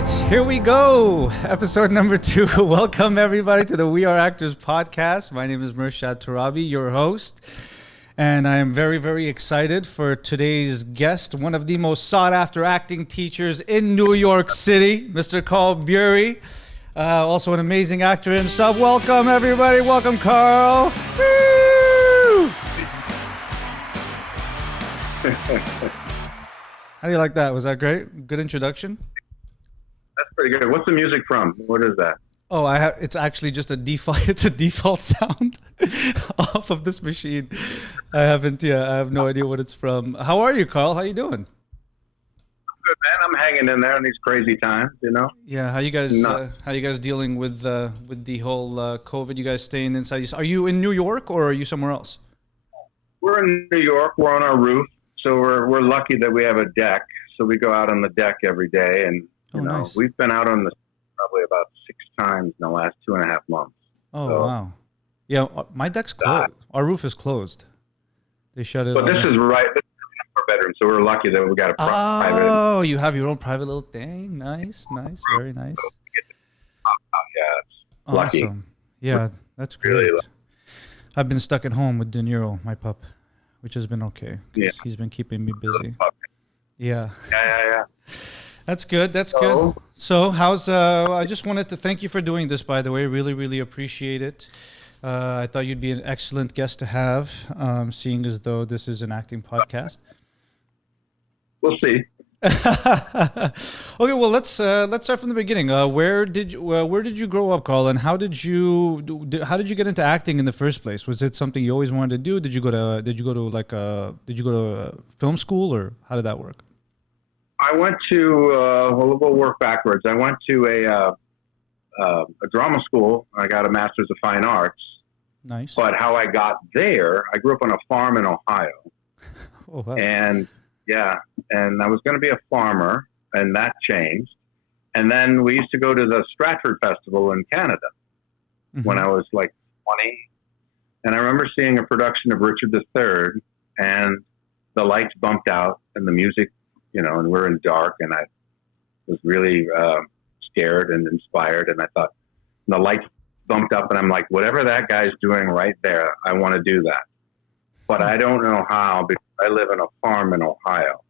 right, here we go. Episode number 2. Welcome everybody to the We Are Actors podcast. My name is Murshad Turabi, your host. And I am very, very excited for today's guest, one of the most sought after acting teachers in New York City, Mr. Karl Bury. Also an amazing actor himself. Welcome everybody. Welcome, Karl. Woo! How do you like that? Was that great? Good introduction? That's pretty good. What's the music from? What is that? Oh, it's actually just a default. It's a default sound off of this machine. I have no idea what it's from. How are you, Karl? How you doing? I'm good, man. I'm hanging in there in these crazy times, you know? Yeah. How you guys dealing with the whole COVID? You guys staying inside? Are you in New York or are you somewhere else? We're in New York. We're on our roof. So we're lucky that we have a deck. So we go out on the deck every day. And, you know, nice. We've been out on the probably about 6 times in the last 2.5 months. Oh, so, wow. Yeah, my deck's closed. Our roof is closed. They shut it But this is right. This is our bedroom. So we're lucky that we got a private. Oh, you have your own private little thing. Nice. Very nice. Yeah, lucky. Awesome. Yeah, that's great. Really lucky. I've been stuck at home with De Niro, my pup, which has been okay. Yeah. He's been keeping me busy. Yeah. Yeah. That's good. Good. So how's, I just wanted to thank you for doing this, by the way. Really, really appreciate it. I thought you'd be an excellent guest to have, seeing as though this is an acting podcast. We'll see. Okay, well, let's start from the beginning. Where did you grow up, Karl, and how did you get into acting in the first place? Was it something you always wanted to do? Did you go to film school, or how did that work? I went to we'll work backwards. I went to a drama school. I got a master's of fine arts. Nice. But how I got there, I grew up on a farm in Ohio. Oh, wow. And I was going to be a farmer, and that changed. And then we used to go to the Stratford Festival in Canada when I was like 20. And I remember seeing a production of Richard III, and the lights bumped out and the music, you know, and we're in dark, and I was really scared and inspired. And I thought, the lights bumped up, and I'm like, whatever that guy's doing right there, I want to do that. But I don't know how, because I live in a farm in Ohio.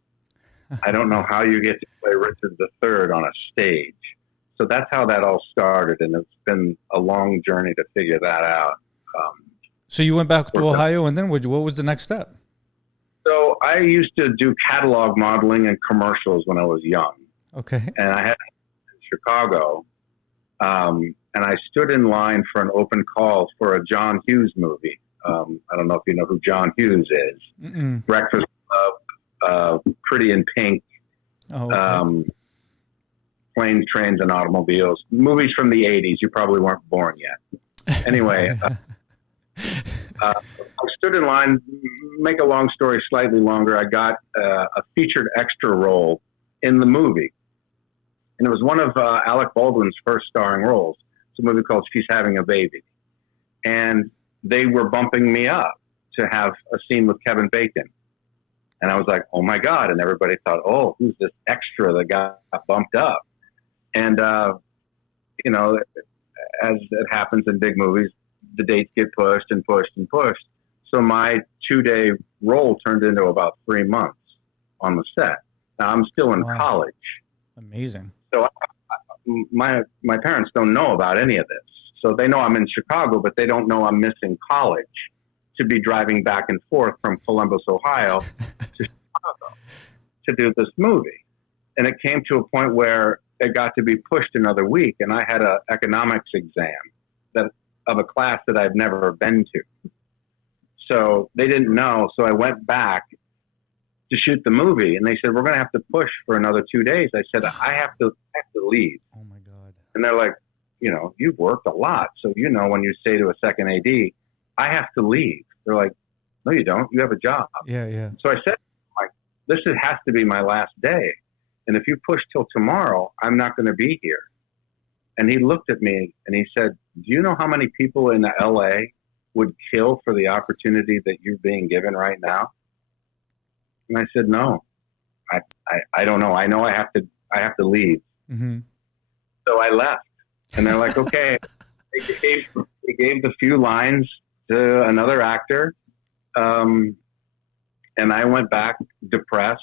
I don't know how you get to play Richard III on a stage. So that's how that all started, and it's been a long journey to figure that out. So you went back to Ohio, and then what was the next step? So I used to do catalog modeling and commercials when I was young. Okay. And I had in Chicago, and I stood in line for an open call for a John Hughes movie. I don't know if you know who John Hughes is. Mm-mm. Breakfast Club, Pretty in Pink, Planes, Trains, and Automobiles. Movies from the 80s. You probably weren't born yet. Anyway, I stood in line. Make a long story slightly longer, I got a featured extra role in the movie. And it was one of Alec Baldwin's first starring roles. It's a movie called She's Having a Baby. And they were bumping me up to have a scene with Kevin Bacon. And I was like, oh my God. And everybody thought, oh, who's this extra that got bumped up? And, you know, as it happens in big movies, the dates get pushed and pushed and pushed. So my 2-day role turned into about 3 months on the set. Now I'm still in college. Amazing. So my parents don't know about any of this. So they know I'm in Chicago, but they don't know I'm missing college to be driving back and forth from Columbus, Ohio to Chicago to do this movie. And it came to a point where it got to be pushed another week, and I had an economics exam of a class that I've never been to. So they didn't know. So I went back to shoot the movie, and they said, we're going to have to push for another 2 days. I said, I have to leave. Oh my God. And they're like, you know, you've worked a lot. So, you know, when you say to a second AD, I have to leave. They're like, no, you don't. You have a job. Yeah. So I said, this has to be my last day. And if you push till tomorrow, I'm not going to be here. And he looked at me and he said, do you know how many people in LA would kill for the opportunity that you're being given right now? And I said, no, I don't know. I know I have to leave. Mm-hmm. So I left, and they're like, okay. They gave the few lines to another actor, and I went back depressed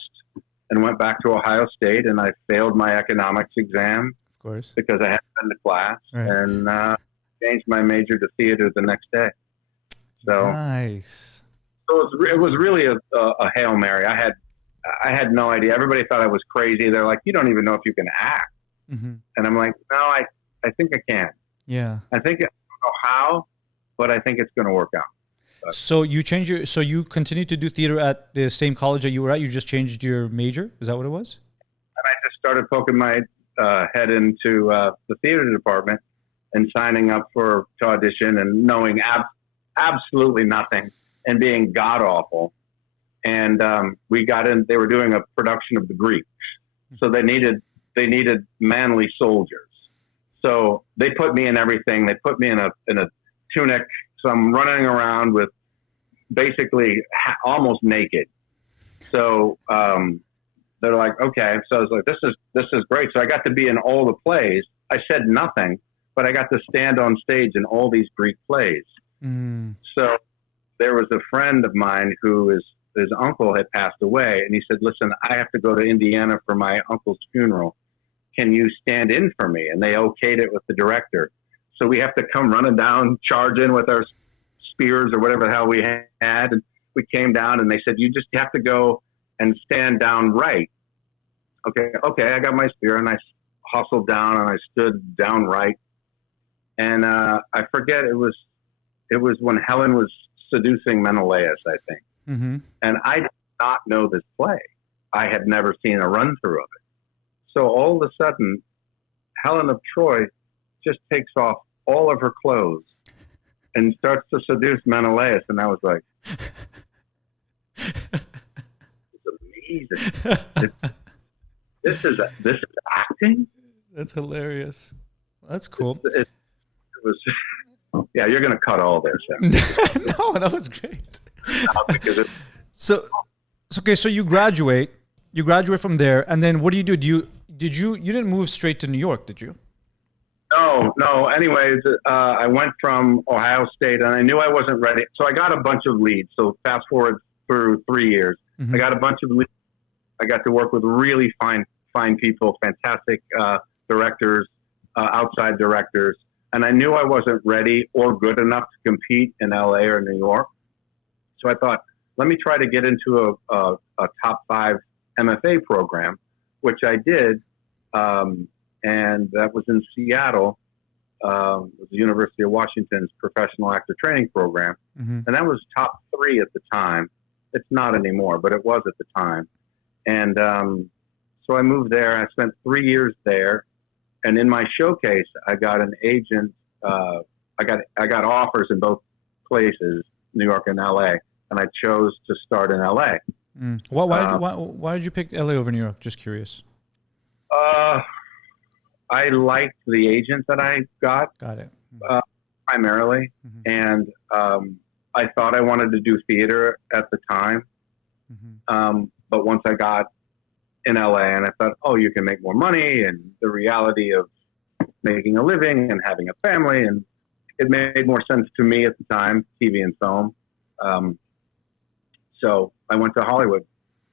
and went back to Ohio State, and I failed my economics exam, Of course. because I hadn't been to class, Right. and changed my major to theater the next day. So, Nice. it was really a Hail Mary. I had no idea. Everybody thought I was crazy. They're like, you don't even know if you can act. Mm-hmm. And I'm like, no, I think I can. Yeah. I don't know how, but I think it's going to work out. So you continued to do theater at the same college that you were at. You just changed your major. Is that what it was? And I just started poking my head into the theater department and signing up to audition and knowing absolutely nothing and being god awful. And we got in. They were doing a production of the Greeks, so they needed manly soldiers. So they put me in everything. They put me in a tunic. So I'm running around with basically almost naked. So they're like, okay. So I was like, this is great. So I got to be in all the plays. I said nothing, but I got to stand on stage in all these Greek plays. Mm. So there was a friend of mine his uncle had passed away, and he said, listen, I have to go to Indiana for my uncle's funeral. Can you stand in for me? And they okayed it with the director. So we have to come running down, charge in with our spears or whatever the hell we had. And we came down, and they said, you just have to go and stand down right. Okay. I got my spear, and I hustled down, and I stood down right. And I forget, it was when Helen was seducing Menelaus, I think. Mm-hmm. And I did not know this play. I had never seen a run through of it. So all of a sudden, Helen of Troy just takes off all of her clothes and starts to seduce Menelaus. And I was like, it's amazing. This is acting? That's hilarious. That's cool. It was, yeah, you're going to cut all this. No, that was great. Because So you graduate from there, and then what do you do? You didn't move straight to New York, did you? No. Anyways, I went from Ohio State, and I knew I wasn't ready. So I got a bunch of leads. So fast forward through 3 years, Mm-hmm. I got a bunch of leads. I got to work with really fine people, fantastic directors, outside directors. And I knew I wasn't ready or good enough to compete in LA or New York. So I thought, let me try to get into a top 5 MFA program, which I did. And that was in Seattle. It was the University of Washington's professional actor training program. Mm-hmm. And that was top 3 at the time. It's not anymore, but it was at the time. And so I moved there. I spent 3 years there. And in my showcase, I got an agent. I got offers in both places, New York and LA. And I chose to start in LA. Mm. Why did you pick LA over New York? Just curious. I liked the agent that I got. Got it. Primarily. Mm-hmm. And I thought I wanted to do theater at the time. Mm-hmm. But once I got in LA, and I thought, oh, you can make more money, and the reality of making a living and having a family, and it made more sense to me at the time, TV and film. So I went to Hollywood.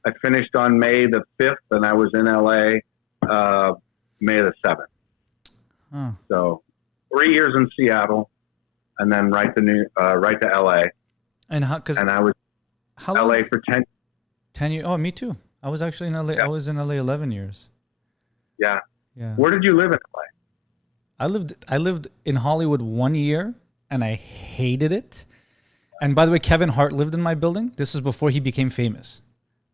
I finished on May the 5th, and I was in LA May the 7th. Oh. So 3 years in Seattle, and then right to LA. And I was how LA long? for 10 years. Oh, me too. I was actually in LA. Yeah. I was in LA 11 years. Yeah. Yeah. Where did you live in LA? I lived in Hollywood 1 year, and I hated it. And by the way, Kevin Hart lived in my building. This is before he became famous.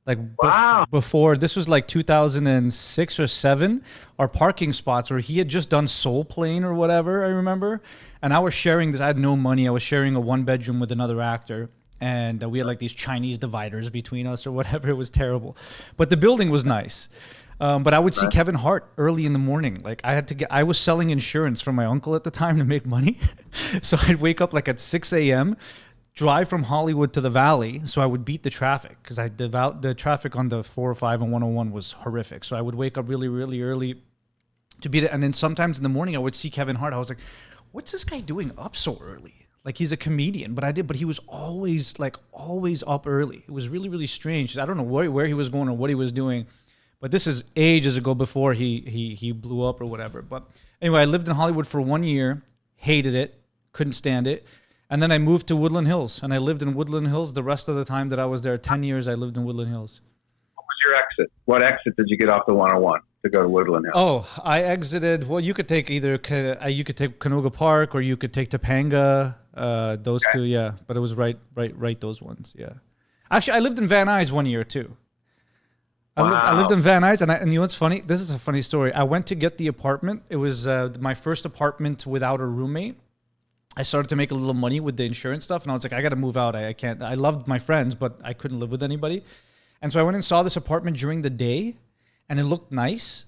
Like Wow. before, this was like 2006 or 7. Our parking spots where he had just done Soul Plane or whatever, I remember. And I was sharing this. I had no money. I was sharing a 1-bedroom with another actor. And we had like these Chinese dividers between us or whatever. It was terrible. But the building was nice. But I would see Kevin Hart early in the morning. Like I was selling insurance for my uncle at the time to make money. So I'd wake up like at 6 a.m., drive from Hollywood to the Valley, so I would beat the traffic because the traffic on the 405 and 101 was horrific. So I would wake up really, really early, to beat it. And then sometimes in the morning I would see Kevin Hart. I was like, what's this guy doing up so early? Like, he's a comedian, but he was always up early. It was really, really strange. I don't know where he was going or what he was doing, but this is ages ago before he blew up or whatever. But anyway, I lived in Hollywood for 1 year, hated it, couldn't stand it. And then I moved to Woodland Hills, and I lived in Woodland Hills the rest of the time that I was there. 10 years I lived in Woodland Hills. What was your exit? What exit did you get off the 101 to go to Woodland Hills? Oh, I exited. Well, you could take you could take Canoga Park, or you could take Topanga. Those two, yeah. But it was right. Those ones, yeah. Actually, I lived in Van Nuys 1 year too. I lived in Van Nuys, and you know what's funny? This is a funny story. I went to get the apartment. It was my first apartment without a roommate. I started to make a little money with the insurance stuff, and I was like, I got to move out. I can't. I loved my friends, but I couldn't live with anybody. And so I went and saw this apartment during the day, and it looked nice.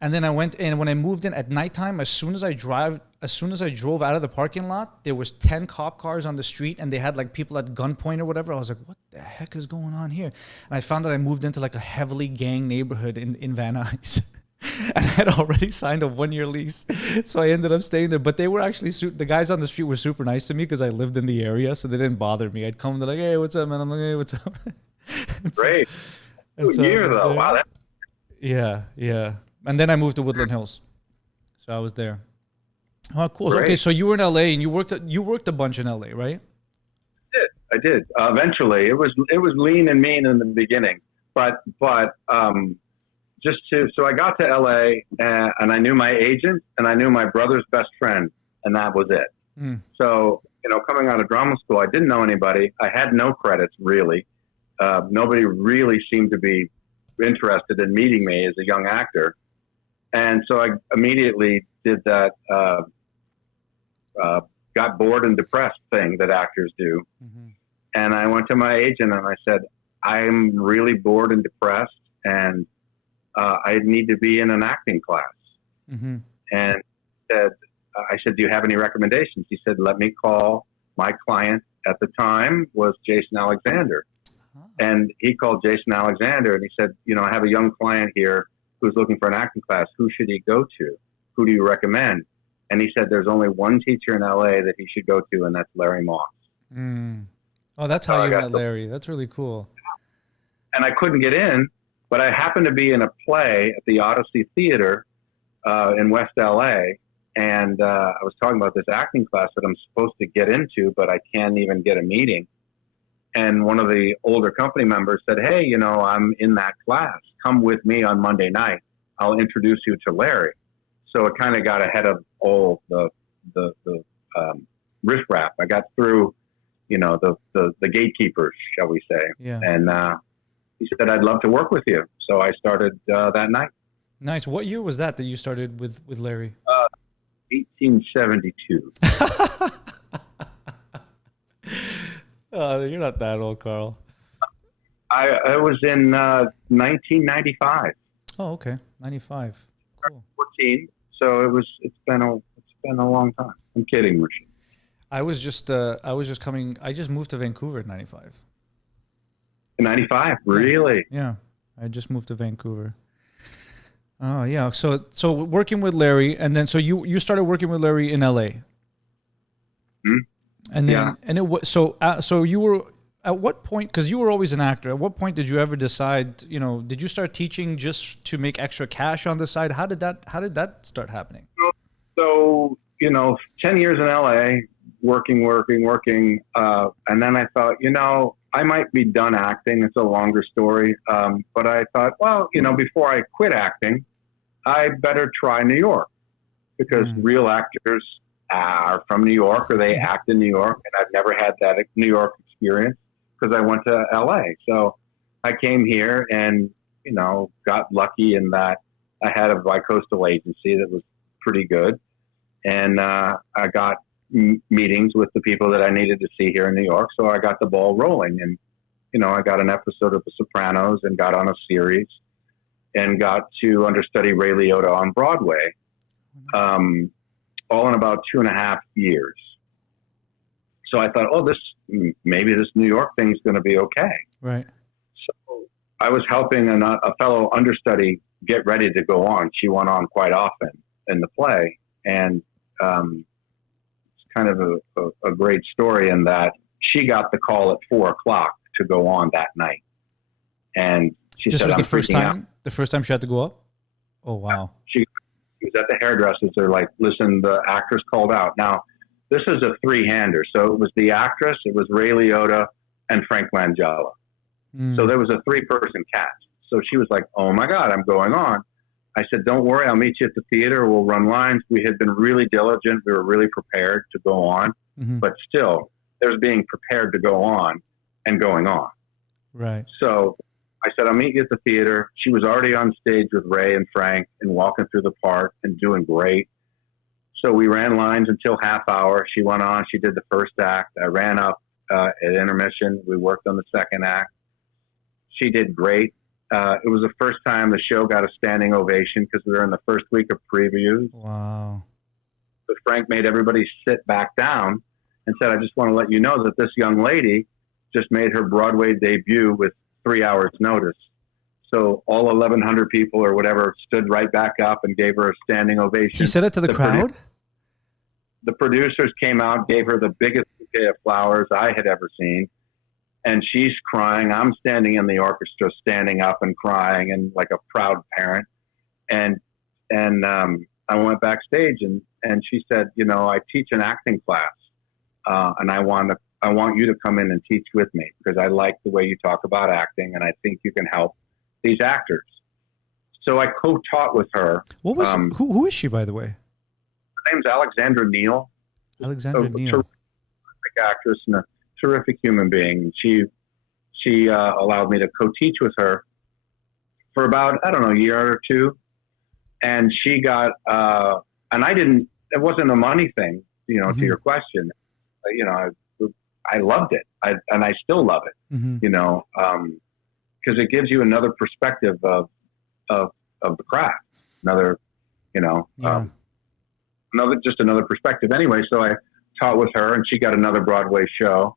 And then I went in. When I moved in at nighttime, as soon as I drove out of the parking lot, there was 10 cop cars on the street, and they had like people at gunpoint or whatever. I was like, what the heck is going on here? And I found that I moved into like a heavily gang neighborhood in Van Nuys. And I had already signed a 1 year lease. So I ended up staying there. But they were actually, the guys on the street were super nice to me because I lived in the area. So they didn't bother me. I'd come, they're like, hey, what's up, man? I'm like, hey, what's up? Great. So, Year though. Wow. Yeah. And then I moved to Woodland Hills. So I was there. Oh, cool. Great. Okay, so you were in LA and you worked a bunch in LA, right? I did. Eventually, it was lean and mean in the beginning, but so I got to LA and I knew my agent and I knew my brother's best friend, and that was it. So, coming out of drama school, I didn't know anybody. I had no credits really. Nobody really seemed to be interested in meeting me as a young actor. And so I immediately did that, got bored and depressed thing that actors do. Mm-hmm. And I went to my agent and I said, I'm really bored and depressed, and I need to be in an acting class. Mm-hmm. And I said, do you have any recommendations? He said, let me call my client at the time was Jason Alexander. Oh. And he called Jason Alexander and he said, I have a young client here who's looking for an acting class. Who should he go to? Who do you recommend? And he said, there's only one teacher in LA that he should go to, and that's Larry Moss. Mm. Oh, that's how you met Larry. That's really cool. And I couldn't get in, but I happened to be in a play at the Odyssey Theater in West LA. And I was talking about this acting class that I'm supposed to get into, but I can't even get a meeting. And one of the older company members said, hey, I'm in that class. Come with me on Monday night. I'll introduce you to Larry. So it kind of got ahead of all the riffraff. I got through, the gatekeepers, shall we say. Yeah. And he said, I'd love to work with you. So I started that night. Nice. What year was that you started with Larry? 1872. Oh, you're not that old, Carl. I was in 1995. Oh, okay, 95. Cool. 14. So it's been a long time. I'm kidding, Rishi. I just moved to Vancouver in 95. In 95, really? Yeah, I just moved to Vancouver. Oh yeah, so working with Larry, and then so you started working with Larry in LA. Hmm? And then, yeah. And it was so you were at what point? Because you were always an actor. At what point did you ever decide? Did you start teaching just to make extra cash on the side? How did that start happening? So 10 years in LA, working, and then I thought, I might be done acting. It's a longer story, but I thought, well, before I quit acting, I better try New York, because real actors are from New York or they act in New York, and I've never had that New York experience because I went to LA. So I came here and, got lucky in that I had a bi-coastal agency that was pretty good. And I got meetings with the people that I needed to see here in New York. So I got the ball rolling, and, I got an episode of The Sopranos and got on a series and got to understudy Ray Liotta on Broadway. All in about 2.5 years. So I thought, maybe this New York thing's going to be okay. Right. So I was helping a fellow understudy get ready to go on. She went on quite often. in the play. And it's kind of a great story in that she got the call at 4:00 to go on that night. And she This said, was I'm the first freaking time. out. The first time she had to go up. Oh wow. She was at the hairdressers. They're like, listen, the actress called out. Now, this is a three-hander. So it was the actress, it was Ray Liotta, and Frank Langella. So there was a three-person cast. So she was like, oh my God, I'm going on. I said, don't worry, I'll meet you at the theater. We'll run lines. We had been really diligent. We were really prepared to go on. But still, there's being prepared to go on and going on. Right. So I said, I'll meet you at the theater. She was already on stage with Ray and Frank and walking through the part and doing great. So we ran lines until half hour. She went on. She did the first act. I ran up at intermission. We worked on the second act. She did great. It was the first time the show got a standing ovation because we were in the first week of previews. Wow. So Frank made everybody sit back down and said, I just want to let you know that this young lady just made her Broadway debut with 3 hours notice. So all 1,100 people or whatever stood right back up and gave her a standing ovation. He said it to the crowd? The producers came out, gave her the biggest bouquet of flowers I had ever seen. And she's crying. I'm standing in the orchestra, standing up and crying and like a proud parent. And I went backstage and she said, you know, I teach an acting class. And I want you to come in and teach with me because I like the way you talk about acting and I think you can help these actors. So I co-taught with her. What was who is she, by the way? Her name's Alexandra Neal. Alexandra Neal. Terrific actress and a terrific human being. She allowed me to co-teach with her for about, I don't know, a year or two. And she got, and it wasn't a money thing, you know, to your question. You know, I loved it. And I still love it, you know, because it gives you another perspective of the craft, another, you know, another perspective. Anyway, so I taught with her and she got another Broadway show.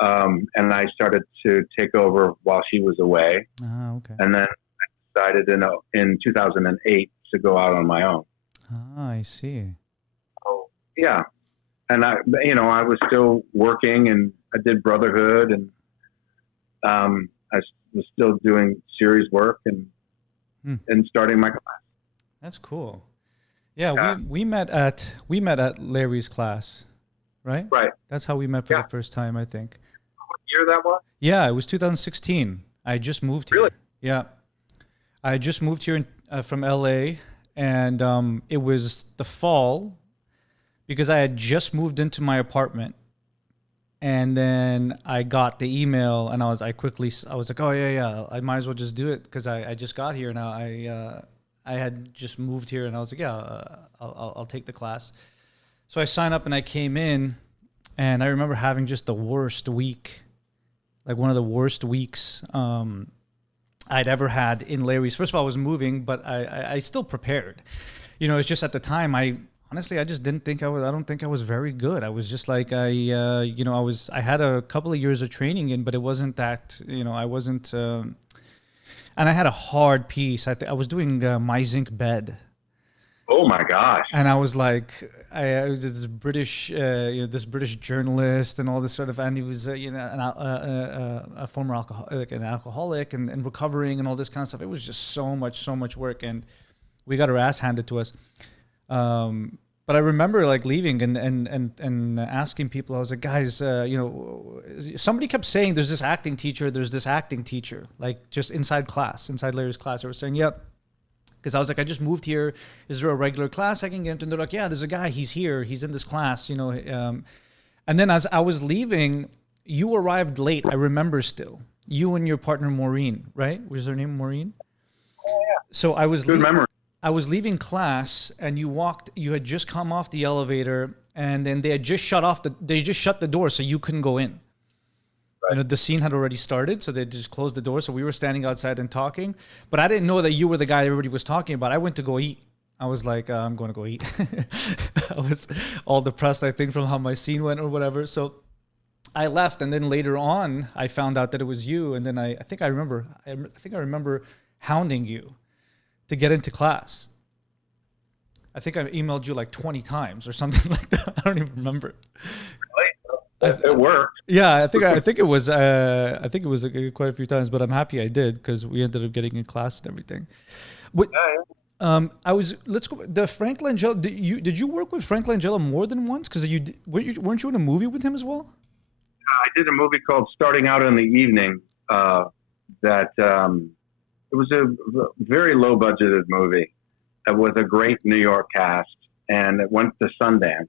And I started to take over while she was away. Okay. And then I decided in 2008 to go out on my own. I see. So, yeah. And I was still working and I did Brotherhood and I was still doing series work and starting my class. That's cool. Yeah, we met at Larry's class, right? Right. That's how we met for the first time, I think. What year that was? Yeah, it was 2016. I just moved here. Really? Yeah. I just moved here from LA and it was the fall because I had just moved into my apartment. And then I got the email and I was like, oh yeah, I might as well just do it because I just got here now. I had just moved here and I was like, I'll take the class. So I signed up and I came in and I remember having just the worst week, like one of the worst weeks I'd ever had in Larry's. First of all, I was moving, but I still prepared. You know, it's just at the time honestly, I just didn't think I don't think I was very good. I was just like, I had a couple of years of training in, but it wasn't that, I wasn't, and I had a hard piece. I was doing My Zinc Bed. Oh my gosh. And I was like, I was this British journalist and all this sort of, and he was, a former alcoholic and recovering and all this kind of stuff. It was just so much work and we got our ass handed to us. But I remember like leaving and asking people, I was like, guys, somebody kept saying there's this acting teacher, like just inside Larry's class. They were saying, yep. Because I was like, I just moved here. Is there a regular class I can get into? And they're like, yeah, there's a guy. He's here. He's in this class, And then as I was leaving, you arrived late. I remember still. You and your partner, Maureen, right? Was her name Maureen? Oh, yeah. So I was good memory. I was leaving class and you had just come off the elevator and then they had just shut the door so you couldn't go in. Right. The scene had already started, so they just closed the door. So we were standing outside and talking, but I didn't know that you were the guy everybody was talking about. I went to go eat. I was like, I'm going to go eat. I was all depressed, I think, from how my scene went or whatever. So I left, and then later on, I found out that it was you. And then I think I remember hounding you to get into class. I think I emailed you like 20 times or something like that. I don't even remember. It worked. Yeah, I think it was quite a few times, but I'm happy I did because we ended up getting in class and everything. But let's go. The Frank Langella. Did you work with Frank Langella more than once? Because weren't you in a movie with him as well? I did a movie called Starting Out in the Evening. It was a very low budgeted movie. It was a great New York cast, and it went to Sundance.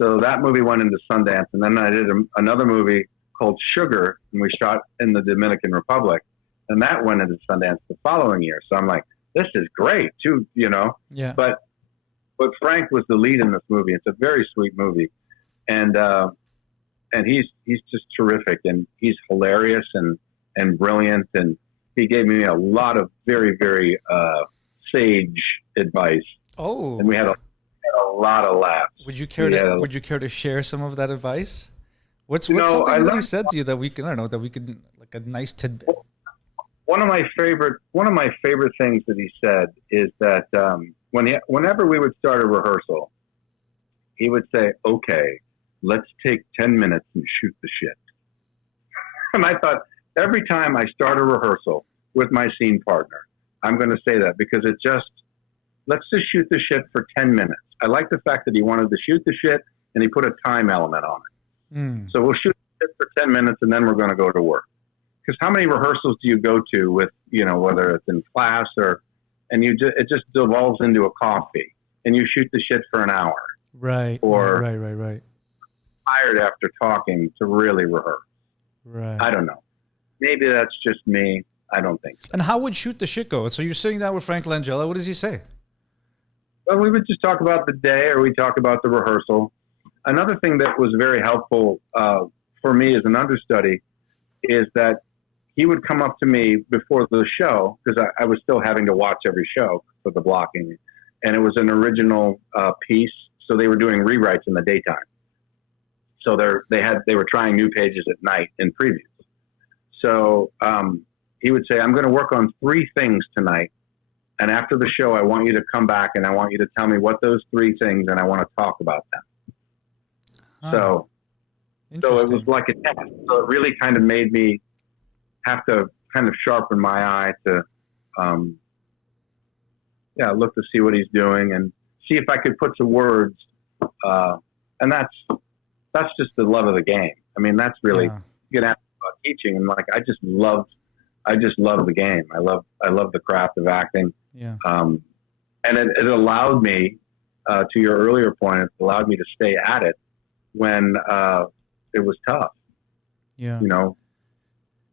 So that movie went into Sundance, and then I did another movie called Sugar, and we shot in the Dominican Republic, and that went into Sundance the following year. So I'm like, this is great, too, Yeah. But Frank was the lead in this movie. It's a very sweet movie, and he's just terrific, and he's hilarious and brilliant, and he gave me a lot of very, very sage advice. Oh, and we had a lot of laughs. Would you care to share some of that advice? What's something that he said to you that we can like a nice tidbit? One of my favorite things that he said is that whenever we would start a rehearsal, he would say, "Okay, let's take 10 minutes and shoot the shit." And I thought, every time I start a rehearsal with my scene partner, I'm going to say that, because let's just shoot the shit for 10 minutes. I like the fact that he wanted to shoot the shit and he put a time element on it. So we'll shoot the shit for 10 minutes and then we're going to go to work. Because how many rehearsals do you go to with, whether it's in class and it just devolves into a coffee and you shoot the shit for an hour. Right. Or right. Tired after talking to really rehearse. Right. I don't know. Maybe that's just me. I don't think so. And how would shoot the shit go? So you're sitting down with Frank Langella. What does he say? Well, we would just talk about the day, or we talk about the rehearsal. Another thing that was very helpful for me as an understudy is that he would come up to me before the show, because I was still having to watch every show for the blocking, and it was an original piece, so they were doing rewrites in the daytime. So they were trying new pages at night in previews. So he would say, "I'm going to work on 3 things tonight. And after the show, I want you to come back and I want you to tell me what those 3 things, and I want to talk about them." So it was like a test. So it really kind of made me have to kind of sharpen my eye to, look to see what he's doing and see if I could put some words. And that's just the love of the game. I mean, that's really, you can ask about teaching, and like, I just love the game. I love the craft of acting. Yeah. And it allowed me, to your earlier point, it allowed me to stay at it when it was tough. Yeah.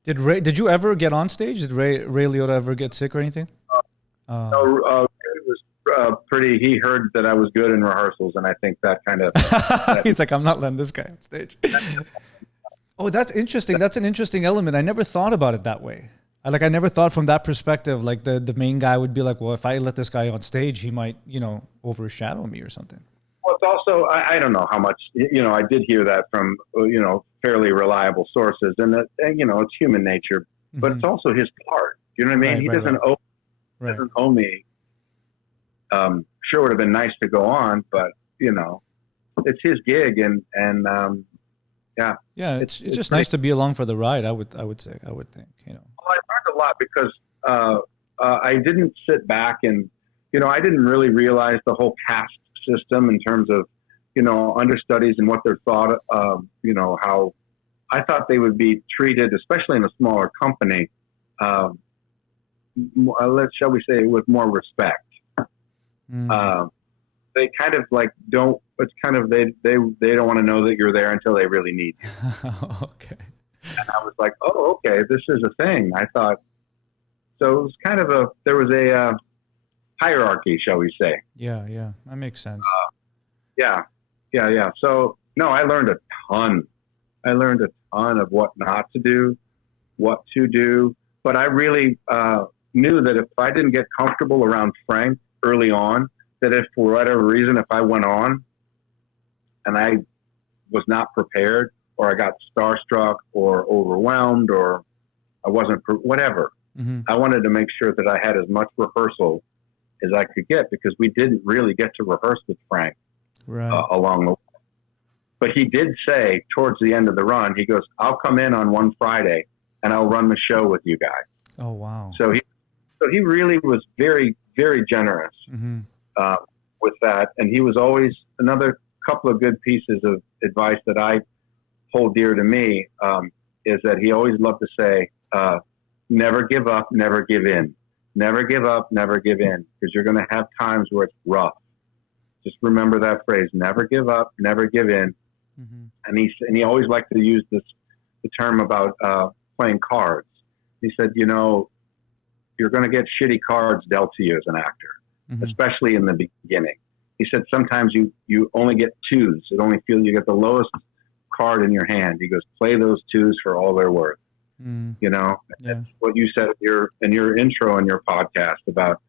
Did you ever get on stage? Did Ray Liotta ever get sick or anything? No, it was pretty. He heard that I was good in rehearsals, and I think that kind of. He's like, "I'm not letting this guy on stage." Oh, that's interesting. That's an interesting element. I never thought about it that way. I never thought from that perspective. Like the main guy would be like, "Well, if I let this guy on stage, he might, overshadow me or something." Well, it's also, I don't know how much, I did hear that from, fairly reliable sources, and that, it's human nature, but it's also his part. You know what I mean? He doesn't owe me. Sure would have been nice to go on, but it's his gig, and yeah. Yeah, it's just nice to be along for the ride. I would think. Well, I learned a lot because I didn't sit back and I didn't really realize the whole caste system in terms of understudies and what they're thought of. How I thought they would be treated, especially in a smaller company. Shall we say, with more respect. They kind of like don't. It's kind of they don't want to know that you're there until they really need you. Okay. And I was like, oh, okay, this is a thing. I thought so. It was kind of there was a hierarchy, shall we say? Yeah, that makes sense. Yeah. So no, I learned a ton. I learned a ton of what not to do, what to do. But I really knew that if I didn't get comfortable around Frank early on, that if for whatever reason, if I went on and I was not prepared, or I got starstruck or overwhelmed, or I wasn't, whatever, I wanted to make sure that I had as much rehearsal as I could get, because we didn't really get to rehearse with Frank along the way. But he did say towards the end of the run, he goes, "I'll come in on one Friday and I'll run the show with you guys." Oh, wow. So he really was very, very generous with that. And he was always, another couple of good pieces of advice that I hold dear to me, is that he always loved to say, never give up, never give in. Never give up, never give in, because you're going to have times where it's rough. Just remember that phrase, never give up, never give in. And he always liked to use the term about playing cards. He said, you're going to get shitty cards dealt to you as an actor, especially in the beginning. He said, sometimes you only get twos. It only feels you get the lowest card in your hand. He goes, play those twos for all they're worth. That's what you said in your intro in your podcast about,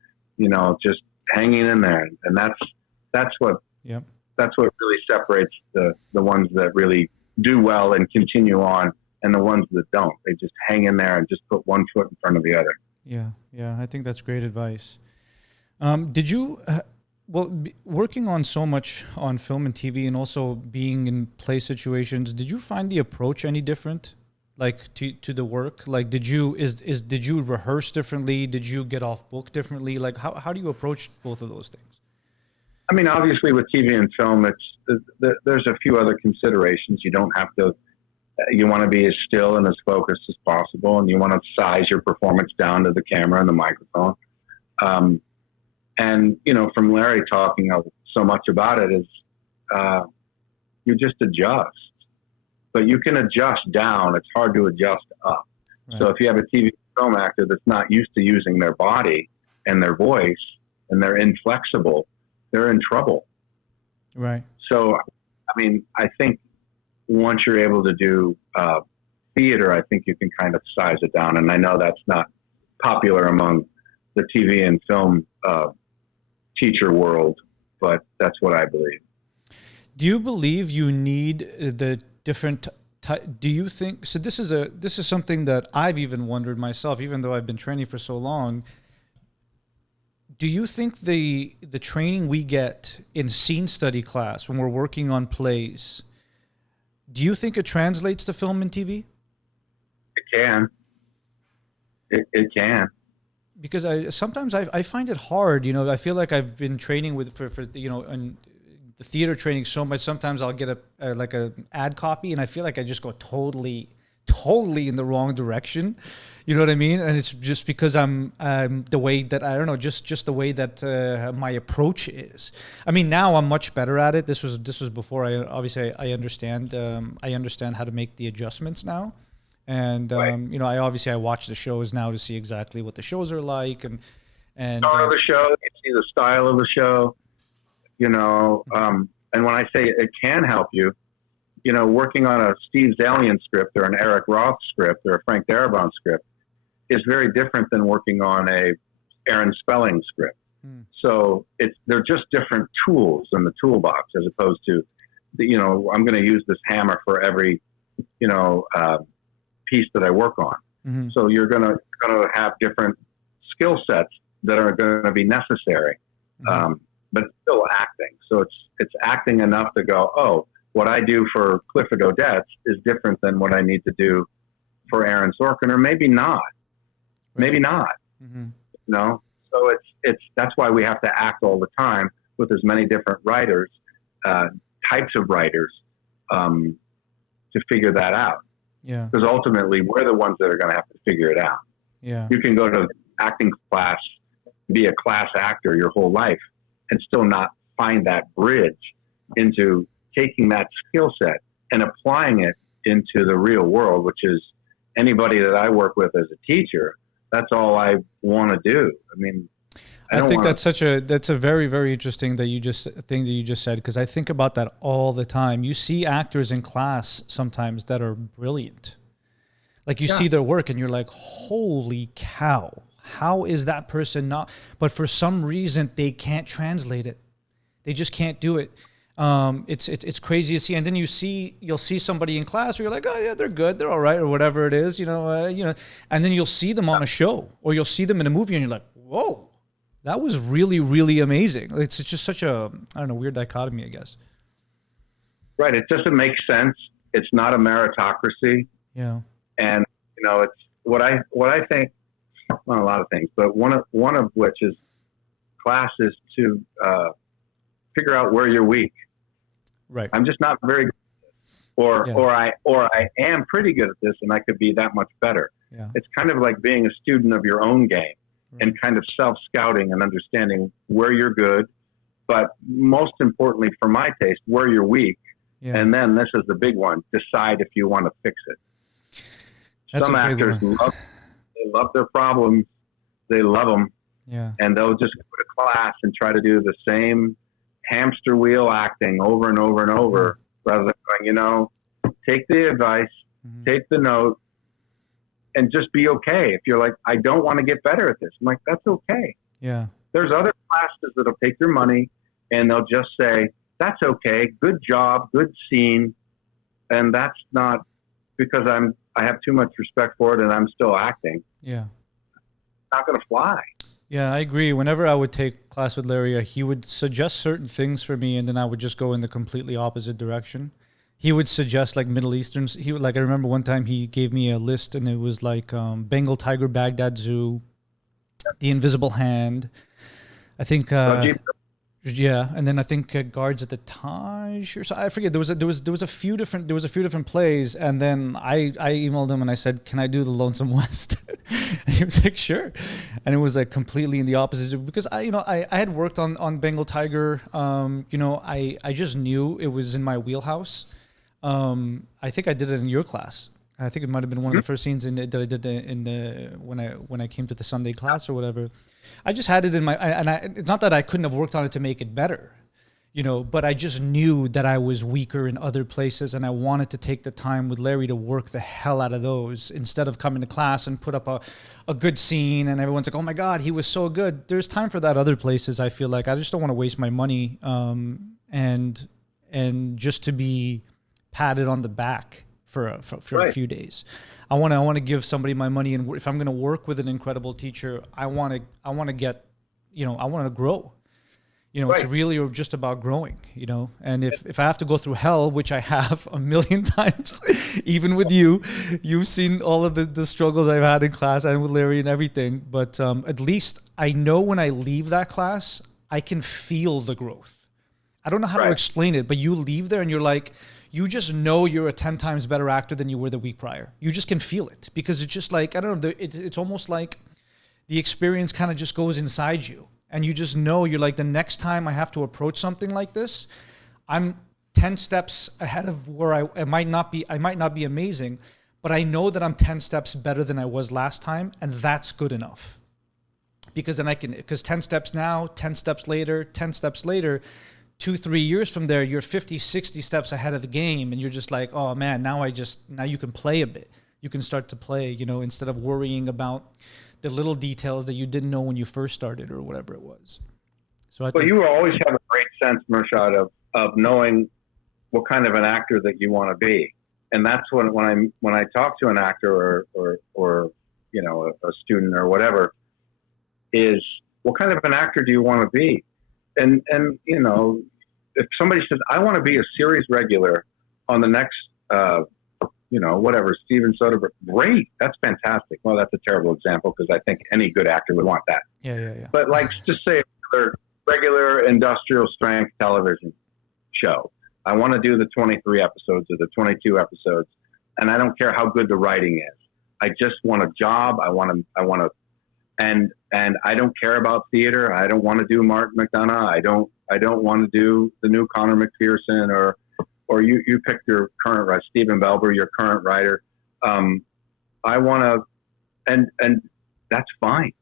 just hanging in there. And that's what really separates the ones that really do well and continue on, and the ones that don't. They just hang in there and just put one foot in front of the other. Yeah. I think that's great advice. Did you, working on so much on film and TV, and also being in play situations, did you find the approach any different, like to the work? Like, did you rehearse differently? Did you get off book differently? Like, how do you approach both of those things? I mean, obviously with TV and film, there's a few other considerations. You don't have to, you want to be as still and as focused as possible, and you want to size your performance down to the camera and the microphone. And, from Larry talking so much about it, is you just adjust. But you can adjust down. It's hard to adjust up. Right. So if you have a TV film actor that's not used to using their body and their voice, and they're inflexible, they're in trouble. Right. So, I mean, I think once you're able to do theater, I think you can kind of size it down. And I know that's not popular among the TV and film teacher world, but that's what I believe. Do you believe you need the different do you think, so this is something that I've even wondered myself, even though I've been training for so long. Do you think the training we get in scene study class when we're working on plays, do you think it translates to film and TV? It can. It can. Because I find it hard, I feel like I've been training for and the theater training so much. Sometimes I'll get a ad copy and I feel like I just go totally in the wrong direction. You know what I mean? And it's just because I'm the way that, I don't know, just the way that my approach is. I mean, now I'm much better at it. This was before I understand how to make the adjustments now. And, right. I watch the shows now to see exactly what the shows are like and style of the show, you see the style of the show, and when I say it can help you, working on a Steve Zalian script or an Eric Roth script or a Frank Darabont script is very different than working on a Aaron Spelling script. So they're just different tools in the toolbox, as opposed to, I'm going to use this hammer for every, piece that I work on. Mm-hmm. So you're going to have different skill sets that are going to be necessary, but still acting. So it's acting enough to go, oh, what I do for Clifford Odets is different than what I need to do for Aaron Sorkin, or maybe not. Maybe not. Mm-hmm. So that's why we have to act all the time with as many different writers, types of writers, to figure that out. Yeah. Because ultimately, we're the ones that are going to have to figure it out. Yeah. You can go to acting class, be a class actor your whole life, and still not find that bridge into taking that skill set and applying it into the real world, which is anybody that I work with as a teacher. That's all I want to do. I mean, I think that's a very, very interesting thing that you just said, because I think about that all the time. You see actors in class sometimes that are brilliant. Like you see their work and you're like, holy cow, how is that person not? But for some reason they can't translate it. They just can't do it. It's crazy to see. And then you'll see somebody in class where you're like, oh yeah, they're good, they're all right, or whatever it is, and then you'll see them on a show or you'll see them in a movie and you're like, whoa. That was really, really amazing. It's just such a, I don't know, weird dichotomy, I guess. Right. It doesn't make sense. It's not a meritocracy. Yeah. And, it's what I think, well, a lot of things, but one of which is class is to figure out where you're weak. Right. I'm just not very good at this. Or I am pretty good at this and I could be that much better. Yeah. It's kind of like being a student of your own game and kind of self-scouting and understanding where you're good, but most importantly for my taste, where you're weak. Yeah. And then this is the big one, decide if you want to fix it. That's Some actors love their problems. They love them. Yeah. And they'll just go to class and try to do the same hamster wheel acting over and over and over, rather than going, take the advice, take the note, and just be okay. If you're like, I don't want to get better at this, I'm like, that's okay. Yeah. There's other classes that'll take your money and they'll just say, that's okay, good job, good scene. And that's not because I have too much respect for it and I'm still acting. Yeah. It's not going to fly. Yeah, I agree. Whenever I would take class with Larry, he would suggest certain things for me, and then I would just go in the completely opposite direction. He would suggest like Middle Easterns. He would, like, I remember one time he gave me a list, and it was like Bengal tiger, Baghdad Zoo, The Invisible Hand. I think, yeah, and then I think Guards at the Taj, or so I forget. There was a few different plays, and then I emailed him and I said, "Can I do the Lonesome West?" And he was like, "Sure," and it was like completely in the opposite, because I had worked on Bengal Tiger. I just knew it was in my wheelhouse. I think I did it in your class. I think it might have been one of the first scenes that I did when I came to the Sunday class or whatever. I just had it in it's not that I couldn't have worked on it to make it better, but I just knew that I was weaker in other places, and I wanted to take the time with Larry to work the hell out of those instead of coming to class and put up a good scene and everyone's like, oh my God, he was so good. There's time for that other places. I feel like I just don't want to waste my money and just to be patted on the back for a few days. I want to give somebody my money, and if I'm going to work with an incredible teacher, I want to get, I want to grow. It's really just about growing, and if I have to go through hell, which I have a million times, even with you've seen all of the struggles I've had in class and with Larry and everything, but at least I know when I leave that class, I can feel the growth. I don't know how to explain it, but you leave there and you're like, you just know you're a 10 times better actor than you were the week prior. You just can feel it, because it's just like, I don't know, it's almost like the experience kind of just goes inside you. And you just know, you're like, the next time I have to approach something like this, I'm 10 steps ahead of where I might not be amazing, but I know that I'm 10 steps better than I was last time, and that's good enough. Because then because 10 steps now, 10 steps later, 10 steps later, 2-3 years from there, you're 50, 60 steps ahead of the game, and you're just like, oh man, now you can play a bit. You can start to play, instead of worrying about the little details that you didn't know when you first started or whatever it was. So you will always have a great sense, Murshad, of knowing what kind of an actor that you want to be. And that's when I talk to an actor or a student or whatever, is what kind of an actor do you want to be? And if somebody says, I want to be a series regular on the next whatever, Steven Soderbergh, great, that's fantastic. Well, that's a terrible example, because I think any good actor would want that. Yeah. But just say a regular industrial strength television show. I want to do the 23 episodes or the 22 episodes, and I don't care how good the writing is. I just want a job. I want to, and I don't care about theater. I don't want to do Martin McDonough. I don't want to do the new Connor McPherson or you picked your current writer, Stephen Belber, your current writer. I want to, and that's fine.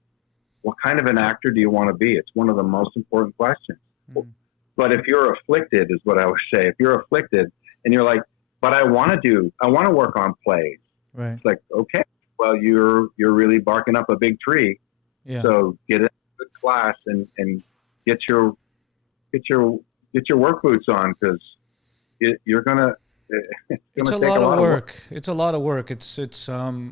What kind of an actor do you want to be? It's one of the most important questions. Mm-hmm. But if you're afflicted, is what I would say. If you're afflicted and you're like, but I want to work on plays. Right. It's like, okay, well, you're really barking up a big tree. Yeah. So get in the class and get your work boots on, because you're gonna. It's a lot of work. It's a lot of work. It's payoff.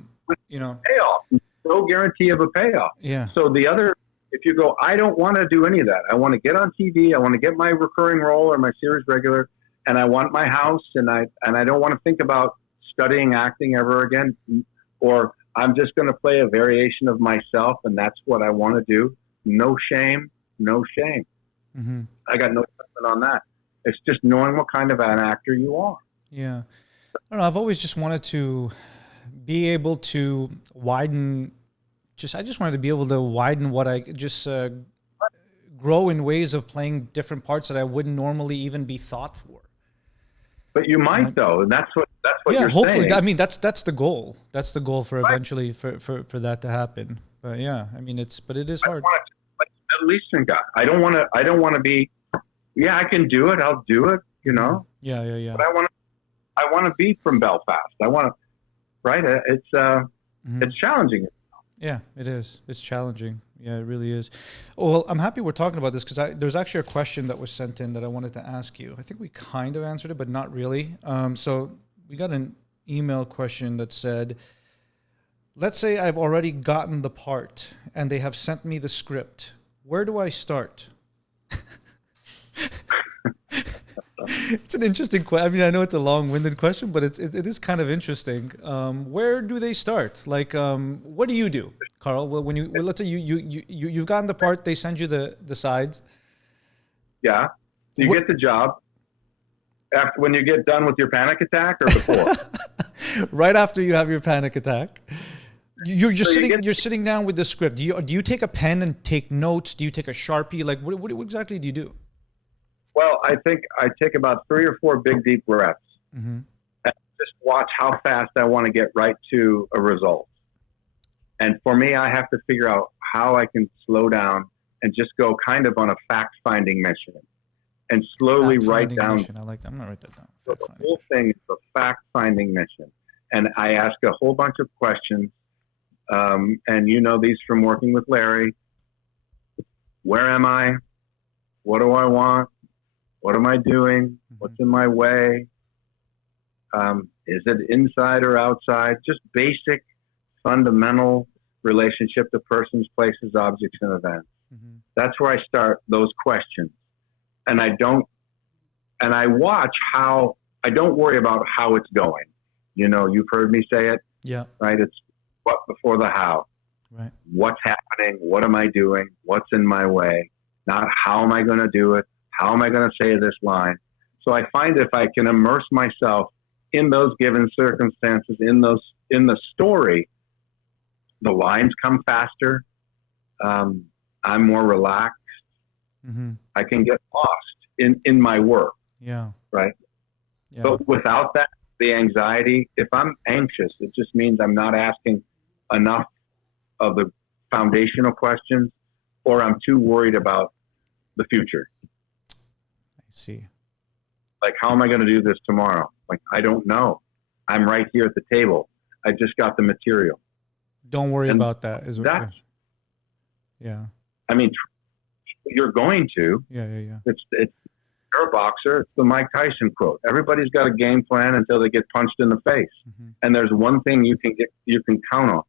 No guarantee of a payoff. Yeah. So the other If you go, I don't want to do any of that. I want to get on TV. I want to get my recurring role or my series regular, and I want my house, and I don't want to think about studying acting ever again, or I'm just going to play a variation of myself, and that's what I want to do. No shame, no shame. Mm-hmm. I got no judgment on that. It's just knowing what kind of an actor you are. Yeah. I don't know. I've always just wanted to be able to widen. I just wanted to be able to widen what I just grow in ways of playing different parts that I wouldn't normally even be thought for. But you might though, and that's what you're hopefully. saying. I mean, that's the goal. That's the goal for eventually for that to happen. But yeah, I mean, it is hard. Like Middle Eastern guy. I don't want to be. Yeah, I can do it. I'll do it. You know. Yeah. But I want to be from Belfast. I want to. Right. It's challenging. Yeah, it is. It's challenging. Yeah, it really is. Well, I'm happy we're talking about this because there's actually a question that was sent in that I wanted to ask you. I think we kind of answered it, but not really. So we got an email question that said, let's say I've already gotten the part and they have sent me the script. Where do I start? It's an interesting question. I mean, I know it's a long-winded question, but it is kind of interesting. Where do they start? Like, what do you do, Karl? Well, let's say you've gotten the part, they send you the sides. Yeah, you get the job after when you get done with your panic attack or before. Right after you have your panic attack, you're sitting down with the script. Do you take a pen and take notes? Do you take a Sharpie? Like, what exactly do you do? Well, I think I take about 3 or 4 big, deep breaths Mm-hmm. and just watch how fast I want to get right to a result. And for me, I have to figure out how I can slow down and just go kind of on a fact-finding mission and slowly write down. Mission. I like that. I'm going to write that down. So the whole thing is a fact-finding mission. And I ask a whole bunch of questions. And you know these from working with Larry. Where am I? What do I want? What am I doing? What's in my way? Is it inside or outside? Just basic, fundamental relationship to persons, places, objects, and events. Mm-hmm. That's where I start those questions. And I watch how, I don't worry about how it's going. You know, you've heard me say it. Yeah. Right? It's what before the how. Right. What's happening? What am I doing? What's in my way? Not how am I going to do it? How am I going to say this line? So I find if I can immerse myself in those given circumstances, in the story, the lines come faster. I'm more relaxed. Mm-hmm. I can get lost in my work. Yeah. Right. Yeah. But without that, the anxiety, if I'm anxious, it just means I'm not asking enough of the foundational questions, or I'm too worried about the future. I see. Like, how am I going to do this tomorrow? Like, I don't know. I'm right here at the table. I just got the material. Don't worry about that. Yeah. I mean, you're going to. Yeah. It's you're a boxer. It's the Mike Tyson quote. Everybody's got a game plan until they get punched in the face. Mm-hmm. And there's one thing you can count on.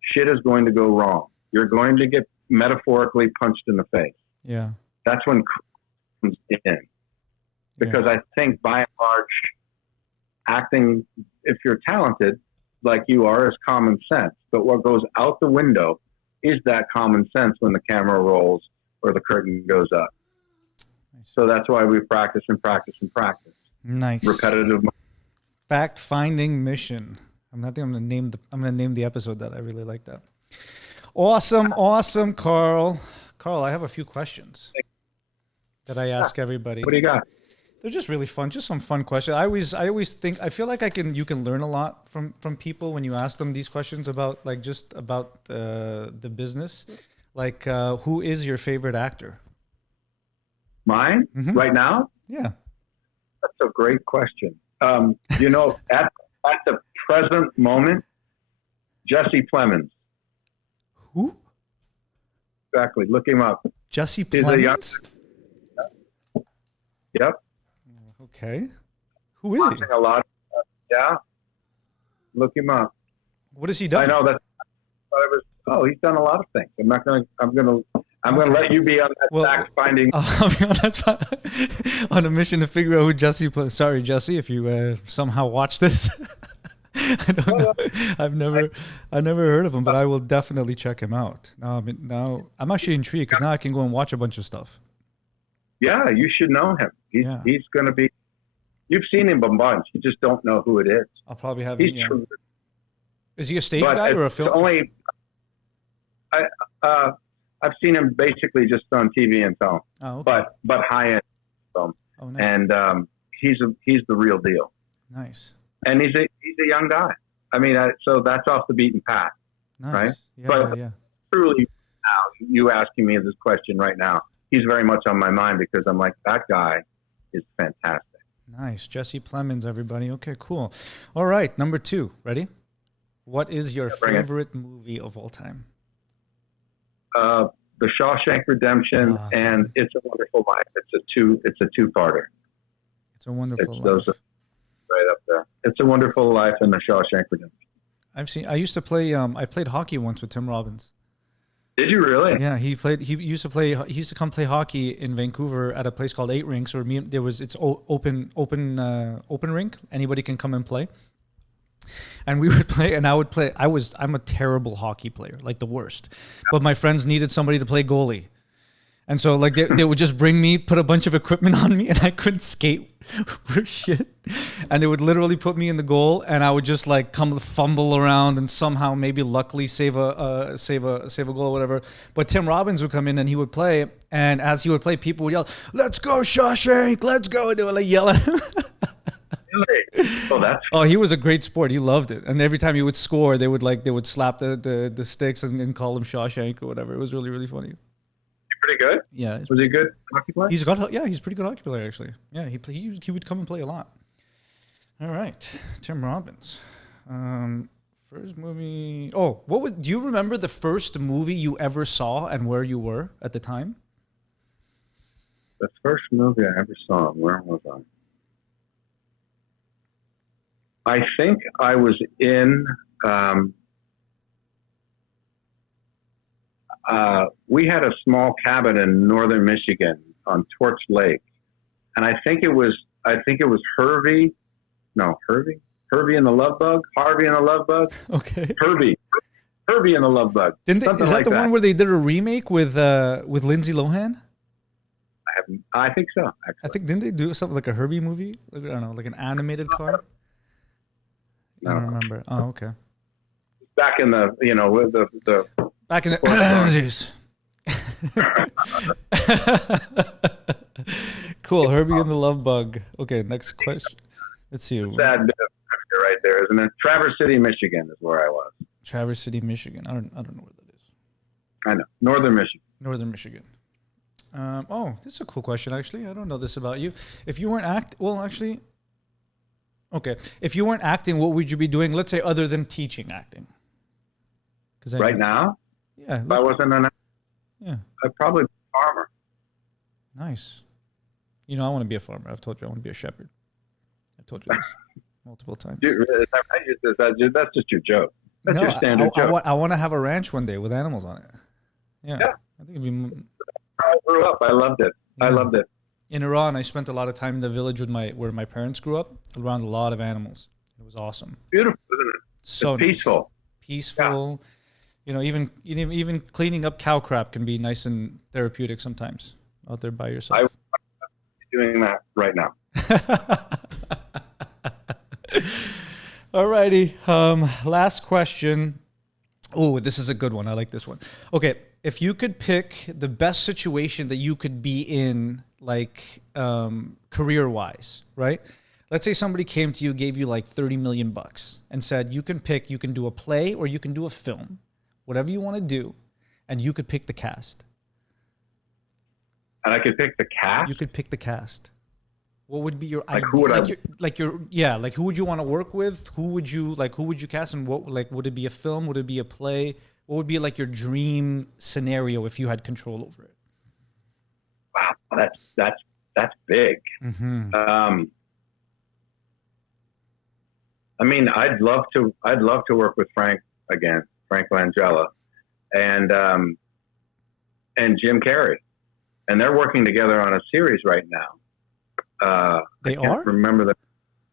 Shit is going to go wrong. You're going to get metaphorically punched in the face. Yeah. That's when comes in. Because I think by and large, acting, if you're talented, like you are, is common sense. But what goes out the window is that common sense when the camera rolls or the curtain goes up. So that's why we practice and practice and practice. Nice. Repetitive. Fact-finding mission. I'm going to name the episode that. I really like that. Awesome, Karl. Karl, I have a few questions that I ask everybody. What do you got? They're just really fun, just some fun questions. I always think, I feel like you can learn a lot from people when you ask them these questions about the business. Like, who is your favorite actor? Mine? Mm-hmm. Right now? Yeah. That's a great question. You know, at the present moment, Jesse Plemons. Who? Exactly. Look him up. Jesse Plemons? Yep. Okay. Who is he? A lot. Yeah. Look him up. What has he done? I know that. Oh, he's done a lot of things. I'm gonna let you be on that fact finding. That's fine. On a mission to figure out who Jesse plays. Sorry, Jesse, if you somehow watch this. I don't know. I've never heard of him, but I will definitely check him out. Now I'm actually intrigued because now I can go and watch a bunch of stuff. Yeah, you should know him. He's going to be. You've seen him a bunch. You just don't know who it is. I'll probably have him. Yeah. Is he a stage guy or a film? I've seen him basically just on TV and film. Oh, okay. But high end film. Oh, nice. And he's the real deal. Nice. And he's a young guy. I mean, so that's off the beaten path, nice. Right? Yeah, truly, now you asking me this question right now, he's very much on my mind because I'm like, that guy is fantastic. Nice, Jesse Plemons, everybody. Okay, cool. All right, number 2. Ready? What is your favorite movie of all time? The Shawshank Redemption and It's a Wonderful Life. It's a two-parter. It's a Wonderful Life. Those are right up there. It's a Wonderful Life and The Shawshank Redemption. I used to play. I played hockey once with Tim Robbins. Did you really? Yeah, he used to come play hockey in Vancouver at a place called 8 Rinks, or it's open rink. Anybody can come and play. And we would play, and I would play. I'm a terrible hockey player, like the worst. But my friends needed somebody to play goalie. And so like they would just bring me, put a bunch of equipment on me, and I couldn't skate for shit. And they would literally put me in the goal, and I would just like come fumble around and somehow maybe luckily save a goal or whatever. But Tim Robbins would come in and he would play, and as he would play, people would yell, "Let's go, Shawshank! Let's go!" And they would like yell at him. Oh, he was a great sport. He loved it. And every time he would score, they would slap the sticks and call him Shawshank or whatever. It was really, really funny. Pretty good. Yeah. Was he good hockey player? He's pretty good hockey player actually. Yeah, he would come and play a lot. All right, Tim Robbins. First movie. Oh, do you remember the first movie you ever saw and where you were at the time? The first movie I ever saw. Where was I? I think I was in. We had a small cabin in northern Michigan on Torch Lake, and I think it was Herbie. No, Herbie. Herbie and the Love Bug. Harvey and the Love Bug. Okay. Herbie and the Love Bug. Is that the one where they did a remake with Lindsay Lohan? I think so. Actually. I think didn't they do something like a Herbie movie? Like, I don't know, like an animated car. No. I don't remember. Oh, okay. Back in the with the. Back in the Cool, Herbie and the Love Bug. Okay, next question. Let's see. Sad bit of right there, isn't it? Traverse City, Michigan is where I was. Traverse City, Michigan. I don't know where that is. I know. Northern Michigan. Northern Michigan. This is a cool question, actually. I don't know this about you. If you weren't If you weren't acting, what would you be doing? Let's say other than teaching acting. Right now? Yeah. If I wasn't an actor, I'd probably be a farmer. Nice. I want to be a farmer. I've told you I want to be a shepherd. I've told you this multiple times. That's just your joke. That's your standard joke. I want to have a ranch one day with animals on it. Yeah. I think it'd be. I grew up. I loved it. Yeah. I loved it. In Iran, I spent a lot of time in the village where my parents grew up, around a lot of animals. It was awesome. Beautiful, isn't it? So it's peaceful. Nice. Peaceful. Yeah. Even cleaning up cow crap can be nice and therapeutic sometimes out there by yourself. I'm doing that right now. Alrighty. Last question. Oh, this is a good one. I like this one. Okay. If you could pick the best situation that you could be in, like career-wise, right? Let's say somebody came to you, gave you like $30 million and said, you can do a play or you can do a film, whatever you want to do, and you could pick the cast. And I could pick the cast? You could pick the cast. What would be your idea? Who would you want to work with? Who would you cast, and would it be a film? Would it be a play? What would be like your dream scenario if you had control over it? Wow, that's big. Mm-hmm. I mean, I'd love to work with Frank again, Frank Langella. and Jim Carrey, and they're working together on a series right now. They I can't remember that.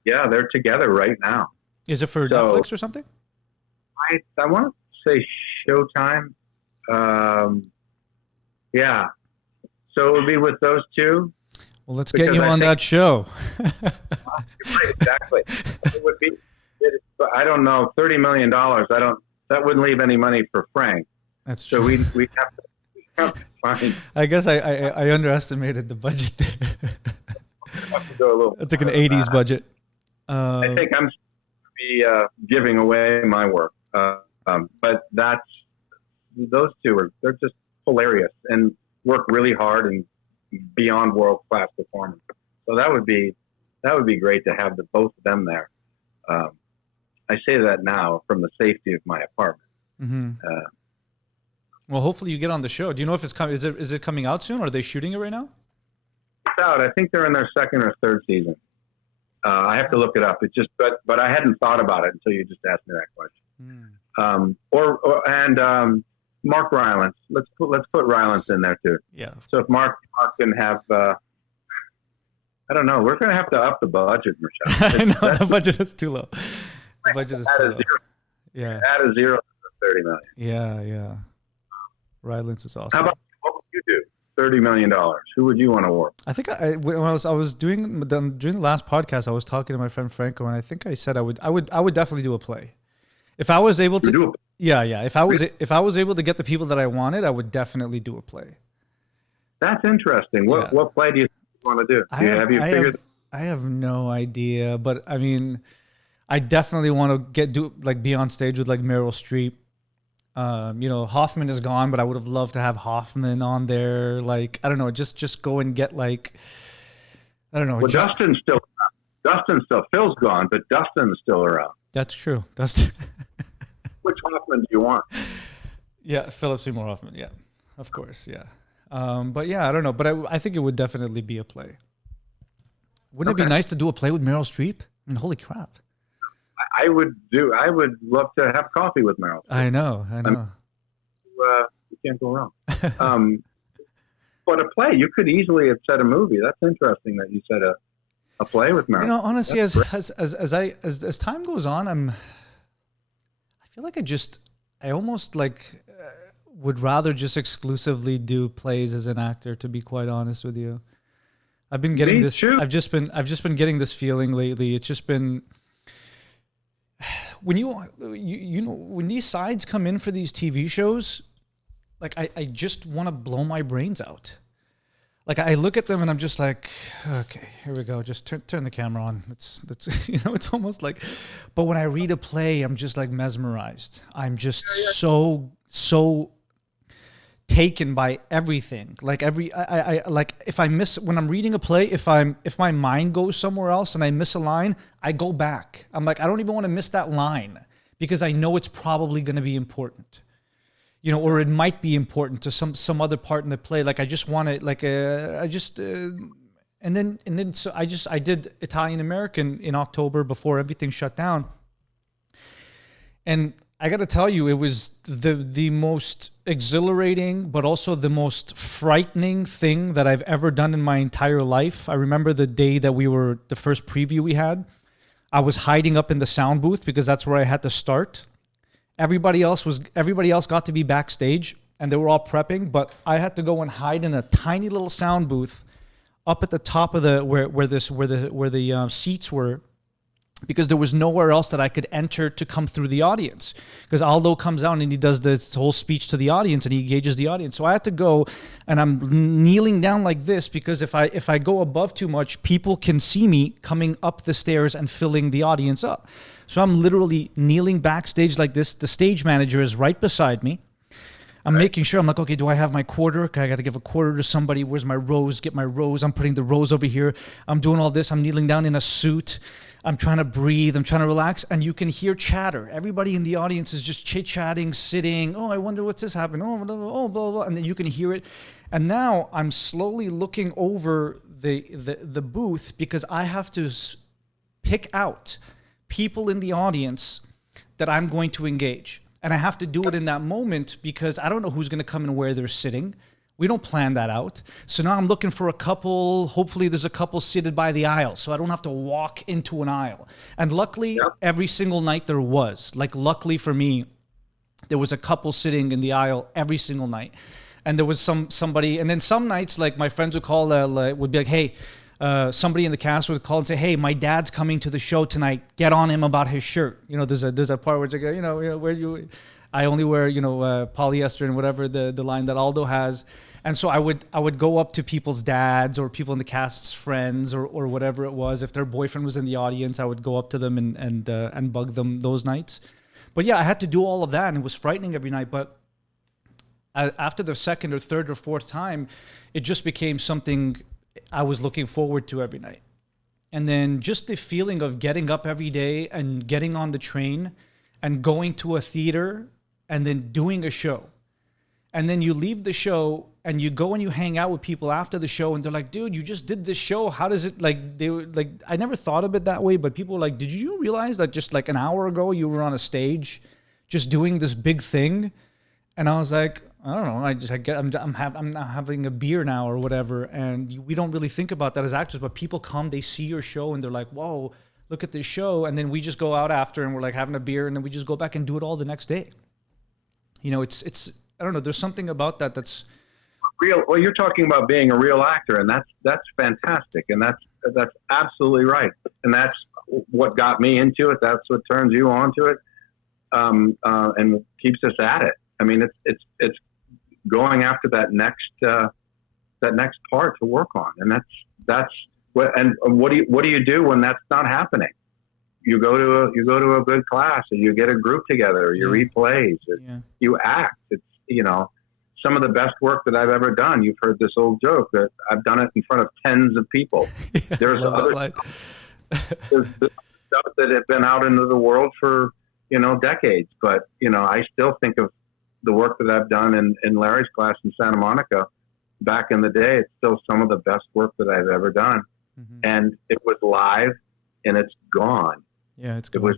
Yeah, they're together right now. Is it for Netflix or something? I want to say Showtime. Yeah. So it would be with those two. Well, let's get you on that show. Right, exactly. It would be. I don't know. $30 million. That wouldn't leave any money for Frank. That's true. So we have to find. I guess I underestimated the budget there. Have to go a little. It's like an '80s budget. I think I'm be giving away my work, but those two they're just hilarious and work really hard and beyond world class performance. So that would be great to have both of them there. I say that now from the safety of my apartment. Mm-hmm. Well, hopefully you get on the show. Do you know if it's coming? Is it coming out soon? Or are they shooting it right now? It's out. I think they're in their second or third season. I have to look it up. It's just, but I hadn't thought about it until you just asked me that question. Mark Rylance. Let's put Rylance in there too. Yeah. So if Mark can have, I don't know. We're going to have to up the budget, Michelle. I know the budget is too low. The budget is too low. Yeah. Add a zero to $30 million. Yeah. Rylance is awesome. How about what would you do? $30 million. Who would you want to work? I think when I was during the last podcast, I was talking to my friend Franco, and I think I said I would definitely do a play. If I was able to, yeah. If I was able to get the people that I wanted, I would definitely do a play. That's interesting. What play do you want to do? I have no idea, but I mean, I definitely want to be on stage with like Meryl Streep. Hoffman is gone, but I would have loved to have Hoffman on there. Like, I don't know, just go and get like, I don't know. Well, Dustin's still Phil's gone, but Dustin's still around. That's true. Dustin. Which Hoffman do you want? Yeah, Philip Seymour Hoffman. Yeah, of course. Yeah. But yeah, I don't know. But I think it would definitely be a play. Wouldn't it be nice to do a play with Meryl Streep? I mean, holy crap. I would love to have coffee with Meryl. I know. You can't go wrong. But a play, you could easily have said a movie. That's interesting that you said a play with Meryl. Honestly, as time goes on, I feel like I almost like would rather just exclusively do plays as an actor. To be quite honest with you, I've been getting this. Too. I've just been getting this feeling lately. It's just been. When when these sides come in for these TV shows, like I just want to blow my brains out. Like I look at them and I'm just like, okay, here we go. Just turn the camera on. It's it's almost like, but when I read a play, I'm just like mesmerized. I'm just so taken by everything. Like I like if I miss when I'm reading a play, if my mind goes somewhere else and I miss a line, I go back. I'm like, I don't even want to miss that line because I know it's probably going to be important. Or it might be important to some other part in the play. Like I just want to and then so I did Italian American in October before everything shut down. And I got to tell you, it was the most exhilarating, but also the most frightening thing that I've ever done in my entire life. I remember the day that the first preview we had, I was hiding up in the sound booth because that's where I had to start. Everybody else got to be backstage and they were all prepping, but I had to go and hide in a tiny little sound booth up at the top of where the seats were, because there was nowhere else that I could enter to come through the audience. Because Aldo comes out and he does this whole speech to the audience and he engages the audience. So I had to go and I'm kneeling down like this because if I go above too much, people can see me coming up the stairs and filling the audience up. So I'm literally kneeling backstage like this. The stage manager is right beside me. I'm making sure, I'm like, okay, do I have my quarter? Okay, I got to give a quarter to somebody. Where's my rose? Get my rose. I'm putting the rose over here. I'm doing all this. I'm kneeling down in a suit. I'm trying to breathe. I'm trying to relax. And you can hear chatter. Everybody in the audience is just chit-chatting, sitting. Oh, I wonder what's this happening. Oh, blah, blah, blah. And then you can hear it. And now I'm slowly looking over the booth because I have to pick out people in the audience that I'm going to engage. And I have to do it in that moment because I don't know who's going to come and where they're sitting. We don't plan that out. So now I'm looking for a couple. Hopefully there's a couple seated by the aisle so I don't have to walk into an aisle. And luckily, every single night there was. Like, luckily for me, there was a couple sitting in the aisle every single night. And there was somebody. And then some nights, like, my friends would call, would be like, hey, somebody in the cast would call and say, hey, my dad's coming to the show tonight. Get on him about his shirt. You know, there's a part where it's like, where you, I only wear, polyester and whatever the line that Aldo has. And so I would go up to people's dads or people in the cast's friends or whatever it was. If their boyfriend was in the audience, I would go up to them and bug them those nights. But yeah, I had to do all of that, and it was frightening every night. But after the second or third or fourth time, it just became something I was looking forward to every night. And then just the feeling of getting up every day and getting on the train and going to a theater and then doing a show. And then you leave the show and you go and you hang out with people after the show and they're like, dude, you just did this show. How does it, like, they were like, I never thought of it that way, but people were like, did you realize that just like an hour ago you were on a stage just doing this big thing? And I was like, I don't know. I'm not having a beer now or whatever. And we don't really think about that as actors, but people come, they see your show and they're like, whoa, look at this show. And then we just go out after and we're like having a beer and then we just go back and do it all the next day. You know, it's, I don't know. There's something about that that's real. Well, you're talking about being a real actor, and that's fantastic. And that's absolutely right. And that's what got me into it. That's what turns you on to it. And keeps us at it. I mean, it's going after that next part to work on, and that's what. And what do you do when that's not happening? You go to a good class, or you get a group together, or you read plays, or you act. It's some of the best work that I've ever done. You've heard this old joke that I've done it in front of tens of people. There's other there's stuff that have been out into the world for decades, but I still think of the work that I've done in Larry's class in Santa Monica back in the day. It's still some of the best work that I've ever done. Mm-hmm. And it was live and it's gone. Yeah, it's gone.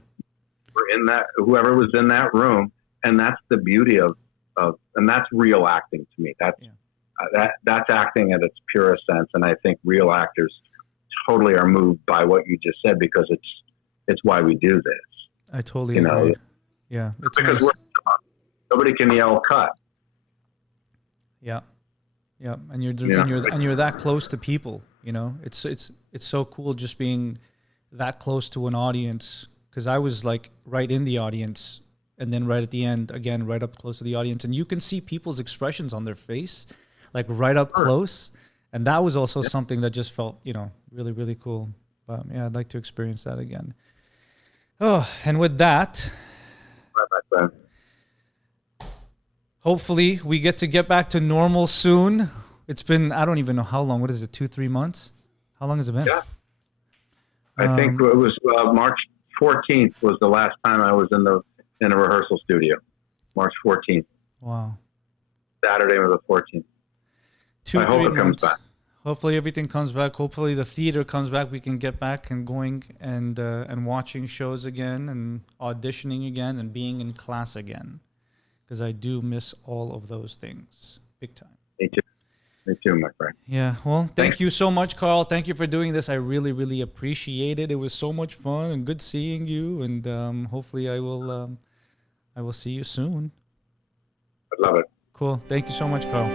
Whoever was in that room, and that's the beauty of and that's real acting to me. That's acting at its purest sense. And I think real actors totally are moved by what you just said, because it's why we do this. I totally agree. Yeah. It's because nobody can yell cut. Yeah. Yeah. And you're that close to people, it's so cool just being that close to an audience. Cause I was like right in the audience and then right at the end, again, right up close to the audience, and you can see people's expressions on their face, like right up close. And that was also something that just felt, really, really cool. But yeah, I'd like to experience that again. Oh, and with that, hopefully we get back to normal soon. It's been, I don't even know how long. What is it, 2-3 months? How long has it been? Yeah. I think it was March 14th was the last time I was in a rehearsal studio. March 14th. Wow. Saturday was the 14th. 2-3 I hope it months. comes back. Hopefully everything comes back. Hopefully the theater comes back. We can get back and going and watching shows again and auditioning again and being in class again. Because I do miss all of those things big time. Me too, my friend. Yeah. Well, thank you so much, Karl. Thank you for doing this. I really, really appreciate it. It was so much fun and good seeing you. And hopefully I will see you soon. I love it. Cool. Thank you so much, Karl.